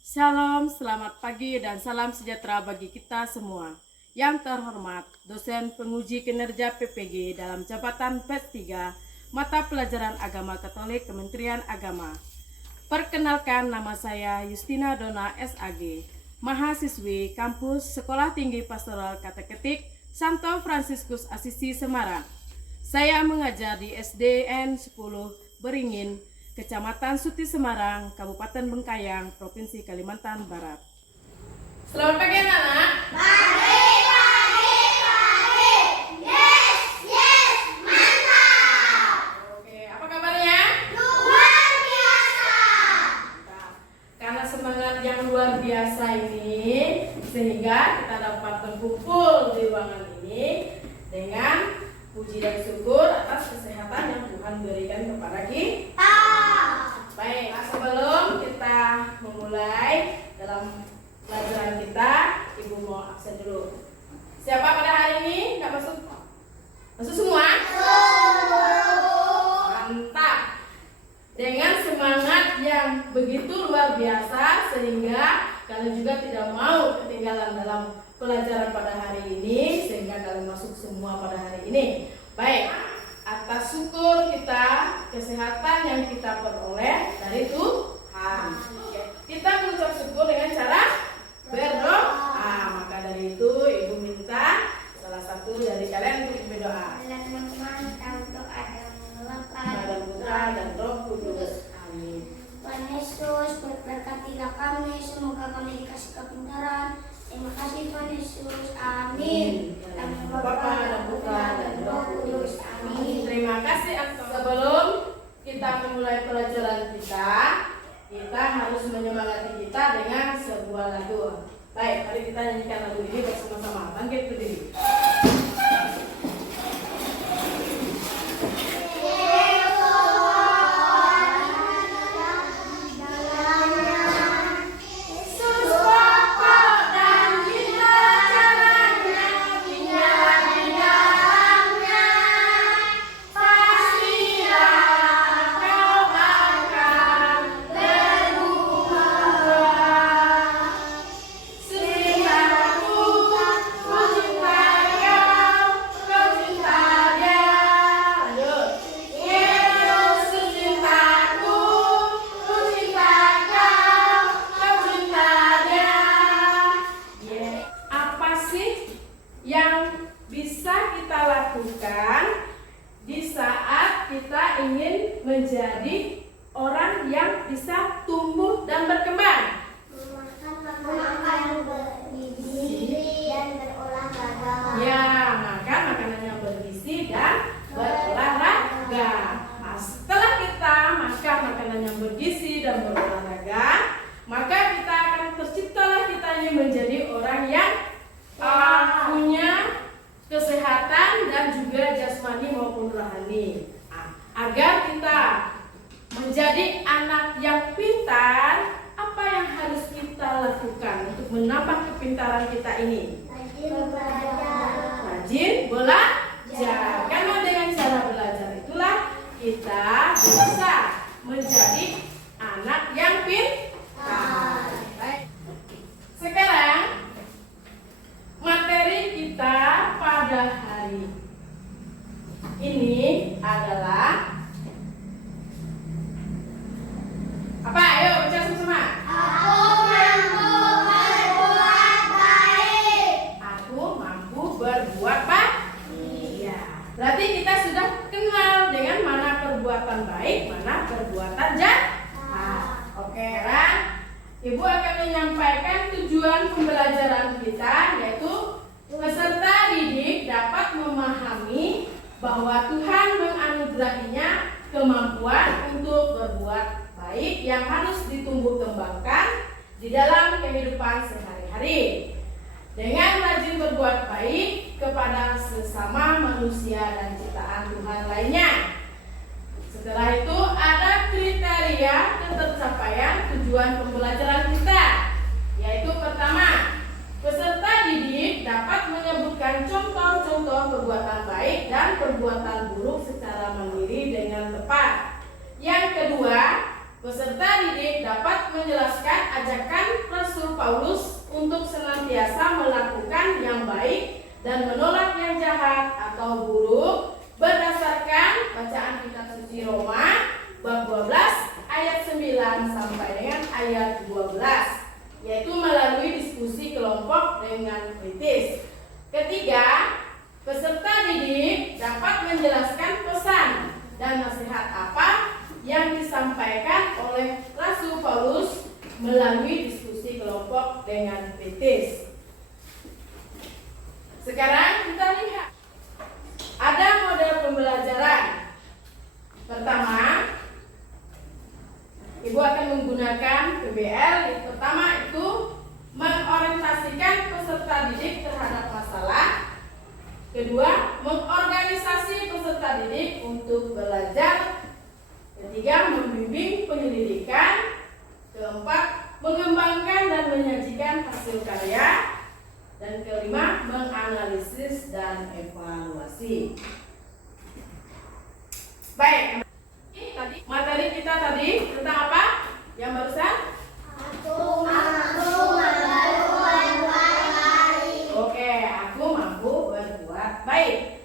Shalom, selamat pagi dan salam sejahtera bagi kita semua. Yang terhormat, dosen penguji kinerja PPG dalam jabatan PET 3, mata pelajaran agama Katolik Kementerian Agama. Perkenalkan, nama saya Justina Dona SAG, mahasiswi kampus Sekolah Tinggi Pastoral Kateketik Santo Fransiskus Asisi Semarang. Saya mengajar di SDN 10 Beringin, Kecamatan Suti Semarang, Kabupaten Bengkayang, Provinsi Kalimantan Barat. Selamat pagi anak-anak. Pagi. Yes, mantap. Oke, apa kabarnya? Luar biasa. Mantap. Karena semangat yang luar biasa ini, sehingga kita dapat berkumpul di ruangan ini dengan puji dan syukur atas kesehatan yang Tuhan berikan kepada kita. Baik, sebelum kita memulai dalam pelajaran kita, Ibu mau absen dulu. Siapa pada hari ini nggak masuk? Masuk semua? Mantap. Dengan semangat yang begitu luar biasa sehingga kalian juga tidak mau ketinggalan dalam pelajaran pada hari ini, sehingga kalian masuk semua pada hari ini. Baik, atas syukur kita, kesehatan yang kita peroleh dari Tuhan. Kita mengucap syukur dengan cara berdoa. Maka dari itu Ibu minta salah satu dari kalian untuk berdoa. Dan Putra dan Roh Kudus. Amin. Tuhan Yesus, berkatilah kami, semoga kami dikasih kepintaran. Terima kasih Tuhan Yesus. Amin. Dalam nama Bapa dan Putra dan Roh Kudus. Amin. Terima kasih. Sebelum kita memulai pelajaran kita harus menyemangati kita dengan sebuah lagu. Baik, mari kita nyanyikan lagu ini bersama-sama. Bangkit berdiri. Menjadi orang yang bisa tumbuh dan berkembang. Makan bergizi dan berolahraga. Ya, makan makanan yang bergizi dan berolahraga. Nah, setelah kita makan makanan yang bergizi dan berolahraga, maka kita akan terciptalah kita ini menjadi orang yang punya kesehatan dan juga jasmani maupun rohani. Agar kita menjadi anak yang pintar, apa yang harus kita lakukan untuk menambah kepintaran kita ini? Rajin belajar. Karena dengan cara belajar itulah kita bisa menjadi anak yang pintar. Baik. Sekarang materi kita pada hari ini adalah apa? Ayo baca sama-sama. Aku mampu berbuat baik. Aku mampu berbuat baik. Iya. Berarti kita sudah kenal dengan mana perbuatan baik, mana perbuatan jahat. Oke, kan? Ibu akan menyampaikan tujuan pembelajaran kita, yaitu peserta didik dapat memahami bahwa Tuhan menganugerahinya kemampuan untuk berbuat baik yang harus ditumbuh kembangkan di dalam kehidupan sehari-hari dengan rajin berbuat baik kepada sesama manusia dan ciptaan Tuhan lainnya. Setelah itu ada kriteria ketercapaian tujuan pembelajaran kita, yaitu pertama, peserta didik dapat menyebutkan contoh-contoh perbuatan baik dan perbuatan buruk secara mandiri dengan tepat. Yang kedua, peserta didik dapat menjelaskan ajakan Rasul Paulus untuk senantiasa melakukan yang baik dan menolak yang jahat atau buruk berdasarkan bacaan kitab suci Roma bab 12 ayat 9 sampai dengan ayat 12, yaitu melalui diskusi kelompok dengan kritis. Ketiga, peserta didik dapat menjelaskan pesan dan nasihat apa yang disampaikan oleh Rasul Paulus melalui diskusi kelompok dengan kritis. Sekarang kita lihat ada model pembelajaran. Pertama, Ibu akan menggunakan PBL. Yang pertama itu mengorientasikan peserta didik terhadap masalah. Kedua, mengorganisasi peserta didik untuk belajar. Ketiga, membimbing penyelidikan. Keempat, mengembangkan dan menyajikan hasil karya. Dan kelima, menganalisis dan evaluasi. Baik, materi kita tadi tentang apa? Yang barusan? Oke, aku mampu berbuat baik.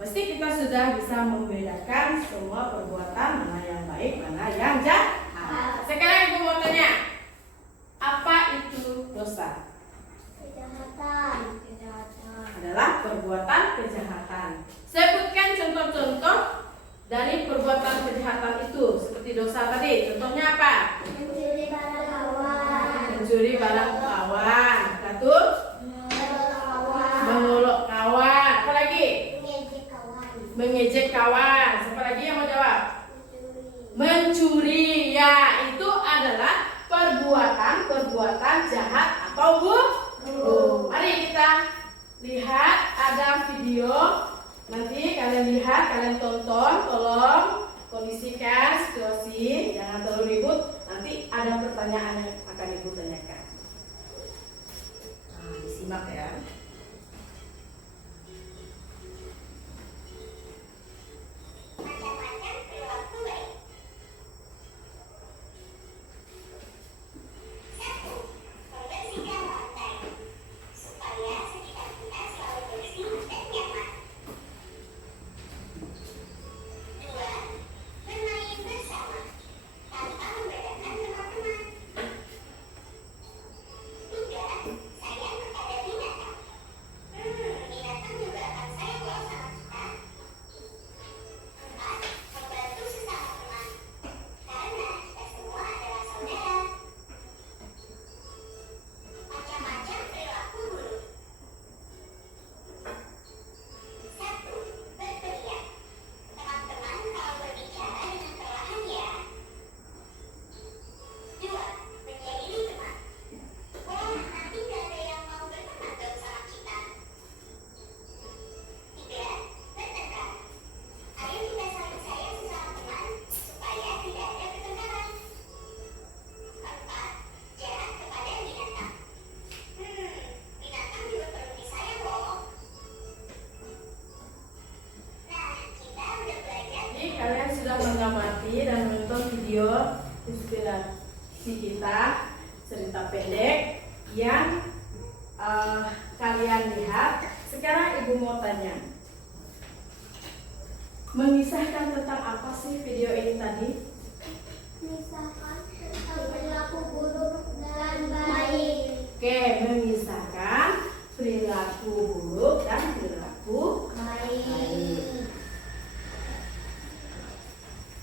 Pasti kita sudah bisa membedakan semua perbuatan mana yang baik, mana yang jahat. Sekarang Ibu mau tanya, apa itu dosa? Kejahatan. Adalah perbuatan kejahatan. Sebutkan contoh-contoh dari perbuatan kejahatan itu, seperti dosa tadi. Contohnya apa? Mencuri barang kawan. Mencuri barang kawan. Satu, mengolok kawan. Apa lagi? Mengejek kawan. Mengejek kawan. Siapa lagi yang mau jawab? Mencuri. Ya, itu adalah perbuatan jahat atau buruk. Mari kita lihat, ada video. Nanti kalian lihat, kalian tonton. Tolong kondisikan situasi, jangan terlalu ribut. Nanti ada pertanyaan yang akan Ibu tanyakan. Disimak ya. Macam-macam perilaku baik. 1. Membersihkan lantai supaya sekitar kita selalu bersih dan nyaman. 2. Bermain bersama tanpa membedakan teman-teman. 3. Sayang kepada binatang. Binatang juga akan sayang loh sama kita. 4. Membantu sesama teman karena kita semua adalah saudara. Macam-macam perilaku buruk. 1. Berteriak. Teman-teman kalau berbicara dengan perlahan ya. 2. Menjahili teman. Wah, nanti gak ada yang mau berteman dong sama kita. 3. Bertengkar. Ayo kita saling sayang sesama teman supaya tidak ada pertengkaran. 4. Jahat kepada binatang. Binatang juga perlu disayang loh. Nah, kita udah belajar. Jadi kalian sudah mengamati dan menonton video inspirasi kita, cerita pendek yang kalian lihat. Sekarang Ibu mau tanya, mengisahkan tentang apa sih video ini tadi? Misalkan tentang perilaku buruk dan baik. Oke, mengisahkan perilaku buruk dan perilaku baik.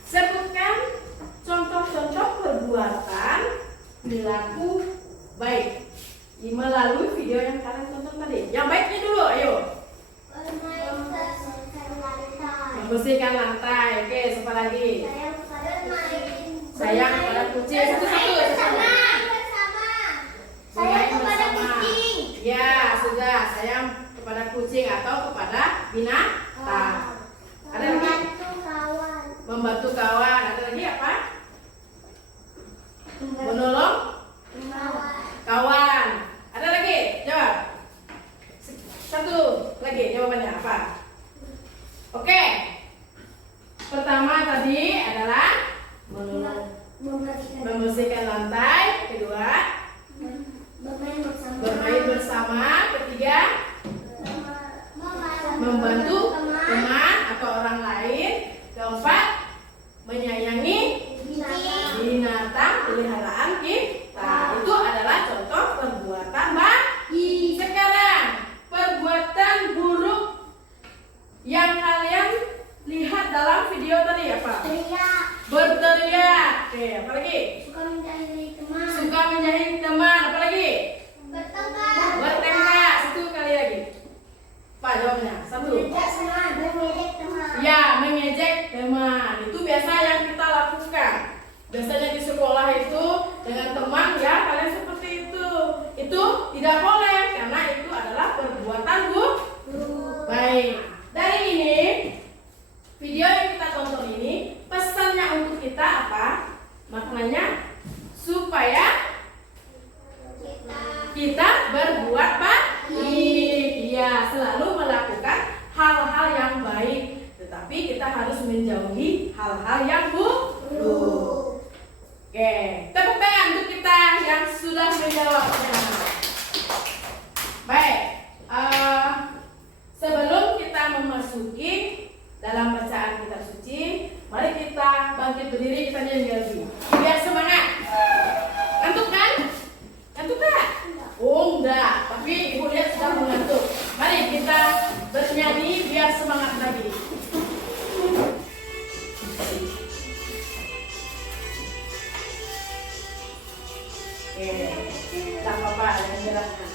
Sebutkan contoh-contoh perbuatan perilaku baik melalui video yang kalian tonton tadi. Yang baiknya dulu, ayo. Membersihkan lantai. Membersihkan lantai. Oke, siapa lagi? Sayang kepada Sayang kepada kucing. Satu-satu. Sayang kepada bersama. kucing. Ya, sudah. Sayang kepada kucing atau kepada binatang. Ada lagi? Membantu kawan. Membantu kawan. Ada lagi apa? Menolong kawan. Ada lagi? Jawab. Satu lagi jawabannya apa? Oke. Pertama tadi adalah menolong membersihkan lantai. Kedua, bermain bersama. Ketiga, membantu teman atau orang lain. Keempat, menyayangi binatang peliharaan kita. Itu adalah contoh perbuatan baik. Sekarang, perbuatan buruk yang kalian lihat dalam video tadi apa? Berteriak. Oke, apa lagi? Suka menjahili teman. Apa lagi? Bertengkar. Satu kali lagi. Pak, jawabnya. Satu. Ya, mengejek teman. Itu biasa yang kita lakukan. Biasanya di sekolah itu dengan teman ya kalian seperti itu. Itu tidak boleh karena itu adalah perbuatan buruk. Baik. Dari ini video yang kita tonton ini pesannya untuk kita apa? Maknanya supaya kita berbuat baik. Ya, selalu melakukan hal-hal yang baik. Tetapi kita harus menjauhi hal-hal yang buruk. Oke, tepuk tangan untuk kita yang sudah menjawab. Baik, sebelum kita memasuki dalam bacaan kitab suci, mari kita bangkit berdiri, kita nyanyi lagi. Biar semangat. Ngantuk kan? Ngantuk gak? Oh enggak, tapi ibu lihat sudah mengantuk. Mari kita bernyanyi biar semangat lagi. Oke, tak apa-apa, yang jelaskan.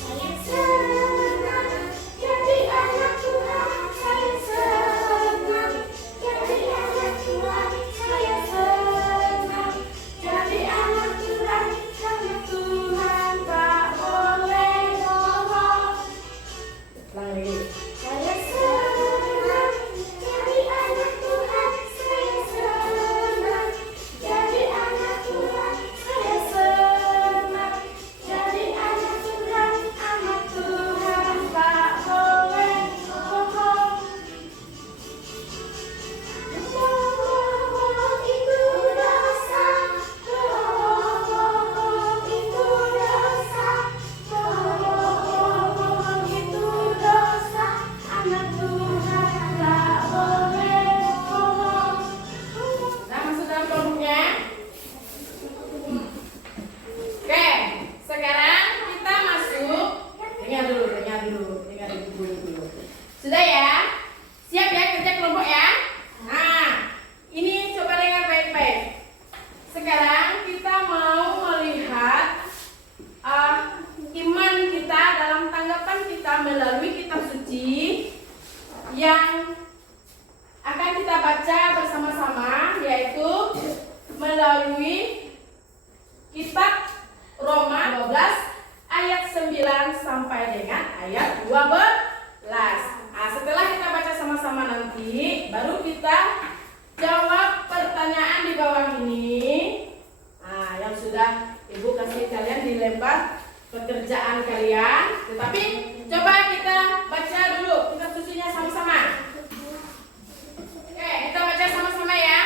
Saya senang jadi anak Tuhan, saya senang jadi anak Tuhan, saya senang jadi anak Tuhan, karena Tuhan tak boleh bohong. Ulang lagi. Saya senang jadi anak Tuhan, saya senang jadi anak Tuhan, saya senang jadi anak Tuhan, anak Tuhan tak boleh bohong. Bohong itu dosa, bohong itu dosa, bohong itu dosa, anak Tuhan tak boleh bohong. Nah, masuk dalam kelompoknya. Oke, sekarang kita masuk. Dengar dulu Sudah ya? Siap ya kerja kelompok ya? Nah, ini coba dengar baik-baik. Sekarang kita mau melihat iman kita dalam tanggapan kita melalui kitab suci yang akan kita baca bersama-sama, yaitu melalui kitab Roma 12 ayat 9 sampai dengan ayat 12. Nah, setelah kita baca sama-sama nanti, baru kita jawab pertanyaan di bawah ini. Nah, yang sudah Ibu kasih kalian di lembar pekerjaan kalian. Tetapi coba kita baca dulu kitab sucinya sama-sama. Oke, kita baca sama-sama ya.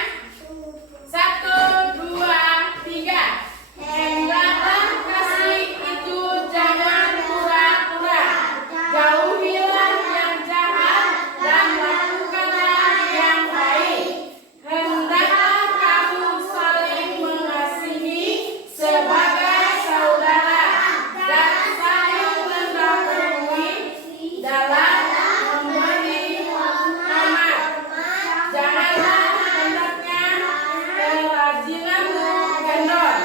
1, 2, 3. Hendaklah kasih itu jangan pura-pura. Jauhilah yang jahat dan lakukanlah yang baik. Hendaklah kamu saling mengasihi sebagai saudara dan saling mendahului dalam memberi hormat. Janganlah hendaknya kerajinan kendor.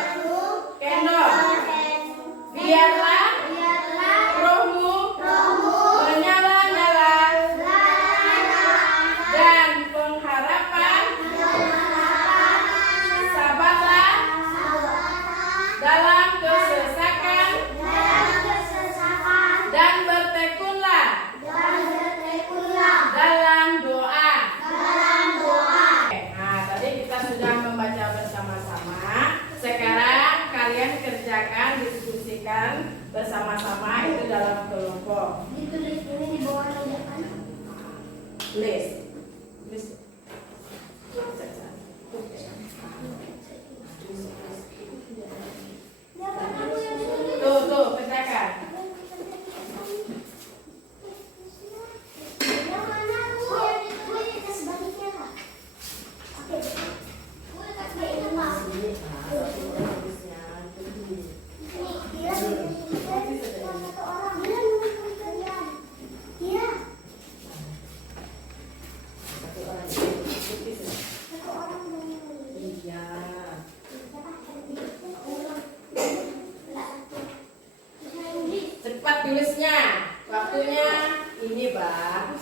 Biarlah rohmu menyala-nyala dan pengharapan sabarlah dalam kesesakan dan bertekunlah dalam doa. Nah, tadi kita sudah membaca bersama-sama. Sekarang kalian kerjakan, diskusikan bersama-sama itu dalam kelompok. Ditulis ini di bawah meja kan? List. tulisnya. Waktunya ini, Bang.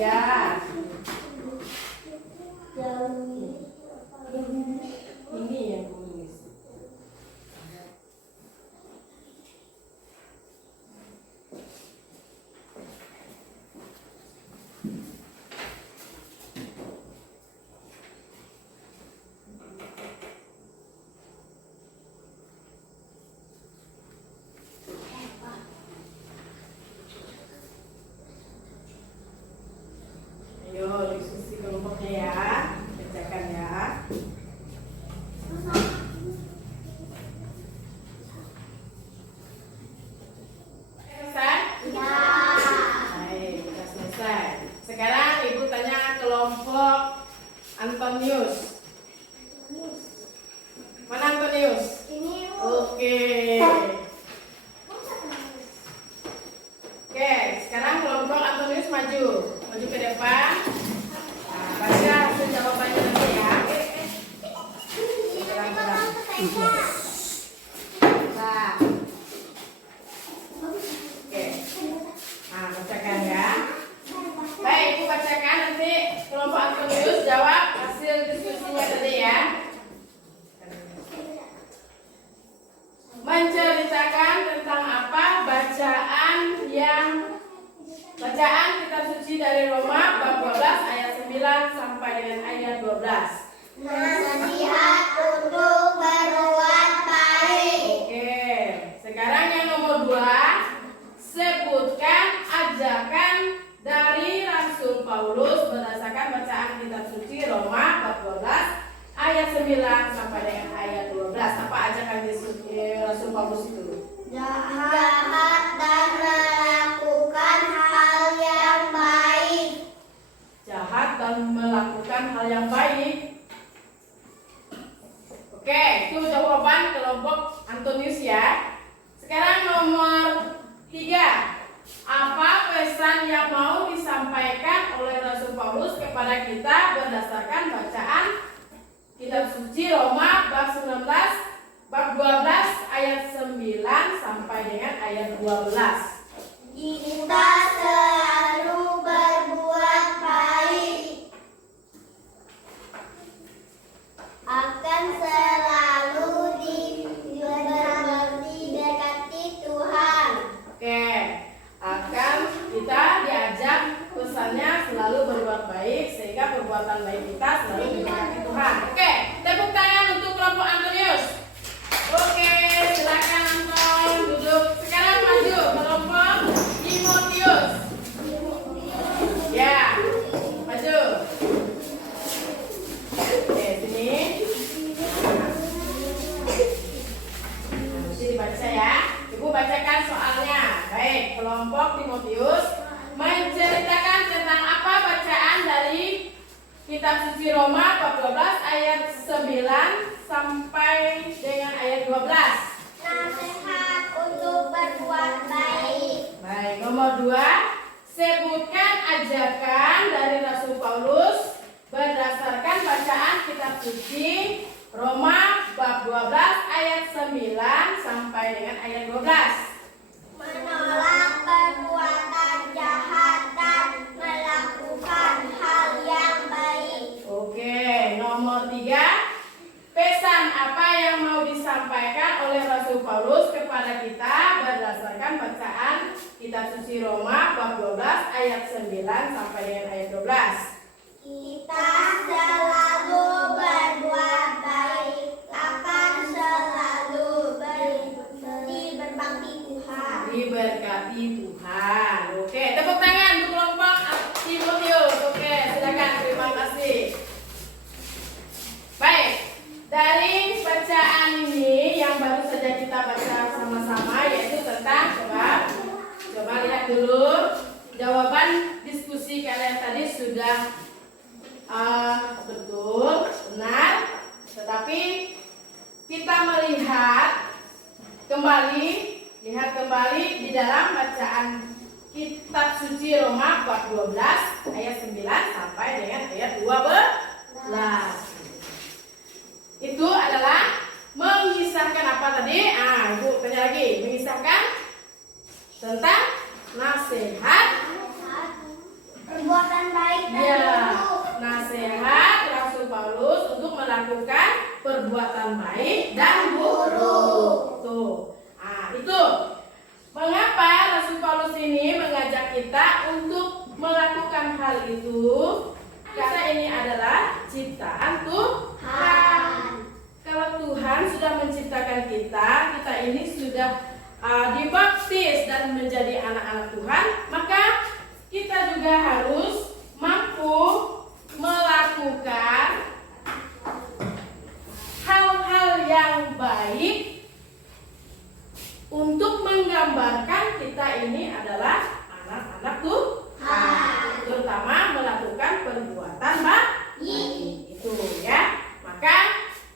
Iya. Ini yang tulis. Ayo diskusi kelompoknya ya, kerjakan ya. Selesai? Baik, kita selesai. Sekarang Ibu tanya kelompok Antonius. Mana Antonius? Oke. Oke, sekarang kelompok Antonius maju ke depan. Nah, baca hasil jawabannya nanti ya. Nah, oke. Nah, bacakan ya. Baik, Ibu bacakan nanti kelompok Antonius jawab hasil diskusinya tadi ya. Menceritakan tentang apa bacaan kitab suci dari Roma bab 12 ayat 9 sampai dengan ayat 12. Nasihat untuk berbuat baik. Oke, sekarang yang nomor 2, sebutkan ajakan dari Rasul Paulus berdasarkan bacaan kitab suci Roma bab 12 ayat 9 sampai dengan ayat 12. Apa ajakan Rasul Paulus itu? Jahat dan melakukan hal yang baik. Jahat dan melakukan hal yang baik. Oke, itu jawaban kelompok Antonius ya. Sekarang nomor 3. Apa pesan yang mau disampaikan oleh Rasul Paulus kepada kita berdasarkan bacaan kitab suci Roma bab 12 ayat 9 sampai dengan ayat 12. Kita selalu berbuat baik. Akan selalu diberkati Tuhan. Oke, akan kita diajak pesannya selalu berbuat baik sehingga perbuatan baik kita selalu diberkati Tuhan. Oke, tepuk tangan untuk kelompok Antonius. Oke, silakan Anton duduk. Sekarang maju kelompok Timotius. Ya, maju. Oke, sini. Nah, mesti dibaca ya. Ibu bacakan soalnya. Baik, kelompok Timotius menceritakan tentang apa bacaan dari kitab suci Roma bab 12 ayat 9 sampai dengan ayat 12. Nasihat untuk berbuat baik. Baik, nomor 2, sebutkan ajakan dari Rasul Paulus berdasarkan bacaan kitab suci Roma bab 12 ayat 9 sampai dengan ayat 12. Menolak perbuatan jahat dan melakukan hal yang baik. Oke, nomor 3, pesan apa yang mau disampaikan oleh Rasul Paulus kepada kita berdasarkan bacaan kitab suci Roma bab 12 ayat 9 sampai dengan ayat 12. Kita selalu berbuat baik, akan selalu diberkati Tuhan. Diberkati Tuhan. Oke, tepuk tangan untuk kelompok Timotius. Oke, silakan, terima kasih. Baik, dari bacaan ini yang baru saja kita baca sama-sama yaitu tentang coba lihat dulu jawaban diskusi kalian tadi sudah betul, benar, tetapi kita lihat kembali di dalam bacaan Kitab suci Roma bab 12 ayat 9 sampai dengan ayat 12. Itu adalah mengisahkan apa tadi? Ibu tanya lagi, mengisahkan tentang nasihat perbuatan baik dan ya, buruk. nasihat Rasul Paulus untuk melakukan perbuatan baik dan buruk. Tuh. Itu mengapa Rasul Paulus ini mengajak kita untuk melakukan hal itu? Karena ini adalah ciptaan Tuhan. Kalau Tuhan sudah menciptakan kita, kita ini sudah dibaptis dan menjadi anak-anak Tuhan, maka kita juga harus mampu melakukan hal-hal yang baik untuk menggambarkan kita ini adalah anak-anak Tuhan, terutama melakukan perbuatan baik itu ya. Maka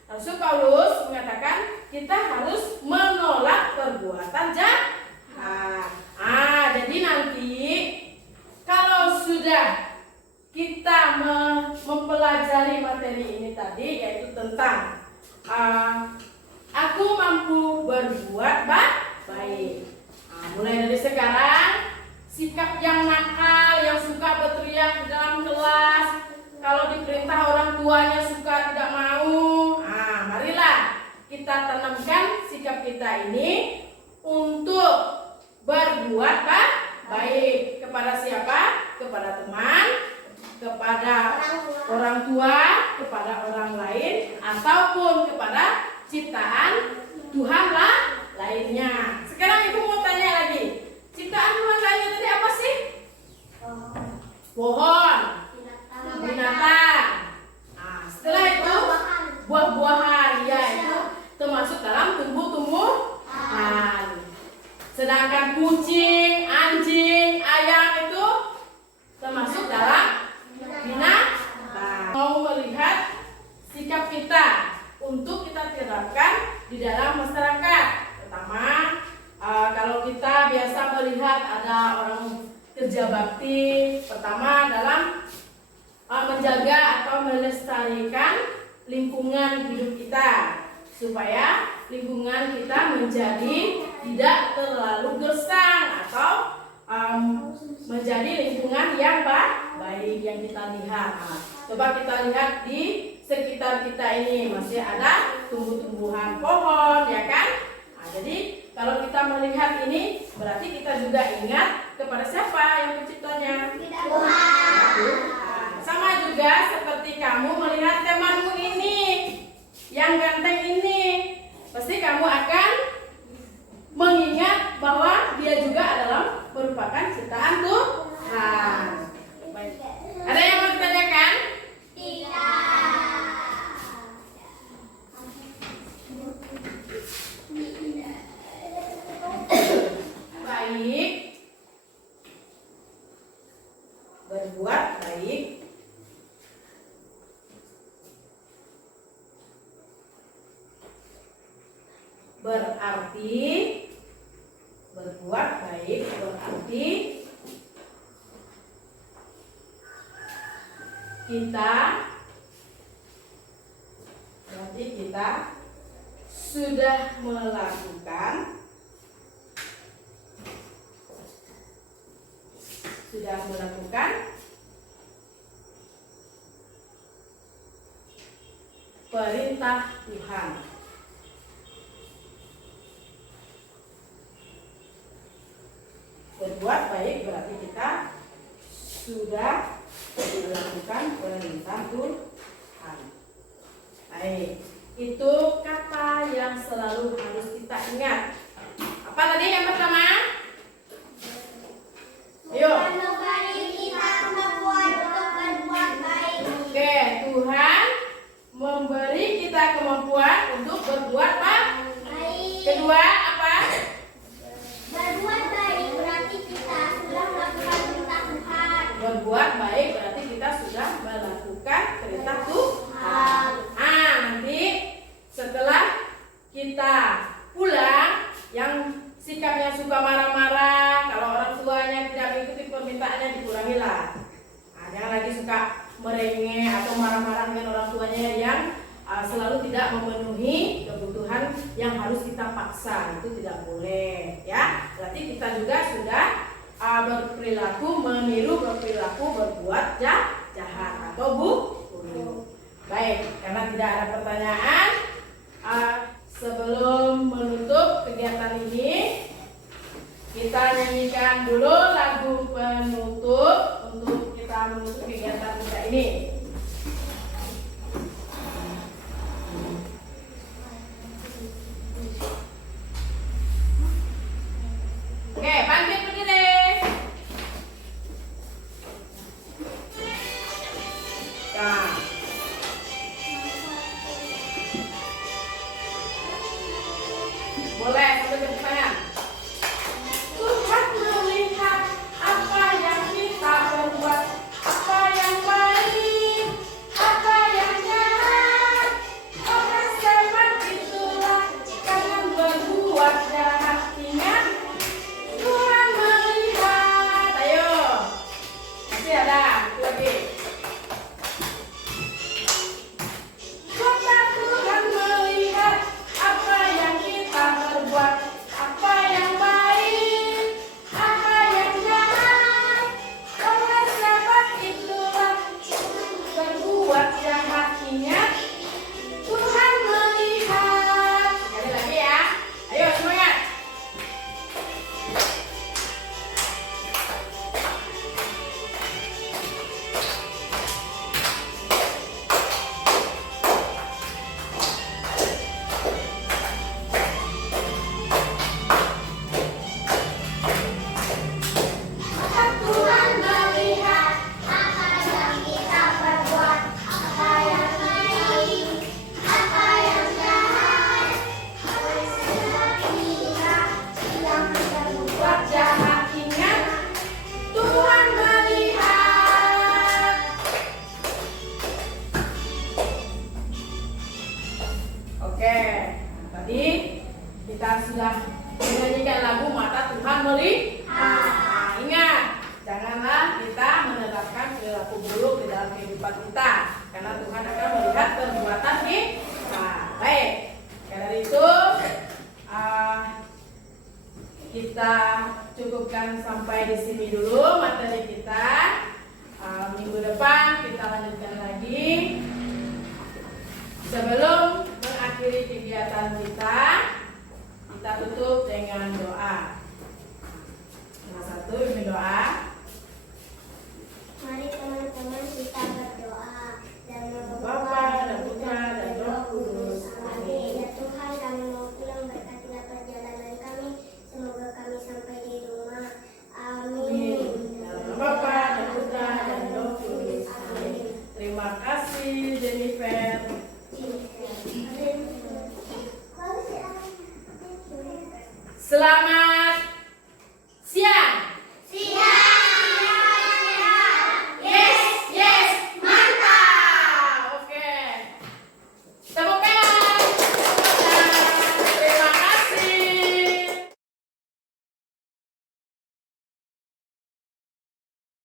Rasul Paulus mengatakan kita harus menolak perbuatan jahat. Jadi nanti kalau sudah kita mempelajari materi ini tadi, yaitu tentang aku mampu berbuat baik. Mulai dari sekarang, sikap yang nakal, yang suka berteriak di dalam kelas, kalau diperintah orang tuanya suka tidak mau, marilah kita tanamkan sikap kita ini untuk berbuat baik kepada siapa? Kepada teman, kepada orang tua, kepada orang lain, ataupun kepada ciptaan Tuhan lainnya. Sekarang ibu mau tanya lagi, ciptaan Tuhan lainnya tadi apa sih? Pohon, binatang. Setelah itu buah-buahan, ya itu termasuk dalam tumbuh-tumbuhan. Sedangkan kucing, anjing, ayam itu termasuk dalam binatang. Mau melihat sikap kita untuk kita terapkan di dalam masyarakat. Pertama, kalau kita biasa melihat ada orang kerja bakti, pertama dalam menjaga atau melestarikan lingkungan hidup kita supaya lingkungan kita menjadi tidak terlalu gersang atau menjadi lingkungan yang baik yang kita lihat. Coba kita lihat di sekitar kita ini masih ada tumbuh-tumbuhan pohon, ya kan? Jadi kalau kita melihat ini berarti kita juga ingat kepada siapa yang menciptanya? Tuhan. Sama juga seperti kamu melihat temanmu ini yang ganteng ini, pasti kamu akan mengingat bahwa dia juga adalah merupakan ciptaan Tuhan. Baik. Ada yang mau ditanyakan? Baik. Berbuat baik. Berarti berbuat baik berarti kita sudah melakukan perintah Tuhan. Berbuat baik berarti kita sudah melakukan perintah Tuhan. Baik, itu kata yang selalu harus kita ingat. Apa tadi yang pertama? Ayo. Oke, Tuhan memberi kita kemampuan untuk berbuat baik. Kedua apa? Berbuat baik berarti kita sudah melakukan perintah Tuhan. Berbuat baik berarti kita sudah melakukan perintah Tuhan. Nanti setelah kita pulang, yang sikapnya suka marah-marah, kalau orang tuanya tidak permintaannya dikurangilah. Nah, jangan lagi suka merengek atau marah-marah dengan orang tuanya yang selalu tidak memenuhi kebutuhan yang harus kita paksa. Itu tidak boleh, ya. Berarti kita juga sudah berperilaku meniru berperilaku berbuat jahat atau buruk. Baik, karena tidak ada pertanyaan, sebelum menutup kegiatan ini, kita nyanyikan dulu lagu penutup untuk kita menutup kegiatan kita ini. Oke, bangkit berdiri. Nah. Boleh, sambil tepuk tangan. Tuhan melihat apa yang kita perbuat, apa yang baik, apa yang jahat. Orang sebab itulah jangan berbuat jahat. Ingat, Tuhan melihat. Ayo, masih ada lagi. Kota Tuhan melihat apa yang kita berbuat, apa yang baik, apa yang jahat. Oleh sebab itulah berbuat jahat. Ingat, Tuhan melihat. Sekali lagi ya. Ayo semangat. Tuhan melihat apa yang kita perbuat, apa yang baik, apa yang jahat. Oleh sebab kita sedang berbuat jahat. Ingat, Tuhan melihat. Oke, tadi kita sudah menyanyikan lagu Mata Tuhan Melihat. Nah, ingat, janganlah kita menerapkan perilaku buruk di dalam kehidupan kita, karena Tuhan akan melihat perbuatan kita. Baik, karena itu kita cukupkan sampai di sini dulu materi kita. Minggu depan kita lanjutkan lagi. Sebelum mengakhiri kegiatan kita tutup dengan doa. Salah satu ini doa. Mari teman-teman kita berdoa. Dan Bapa dan Putra dan Roh Kudus. Amin. Ya Tuhan, kami mau pulang, berkatilah perjalanan kami. Semoga kami sampai di rumah. Amin. Dalam Bapa dan Putra dan Roh Kudus. Amin. Terima kasih Jennifer. Selamat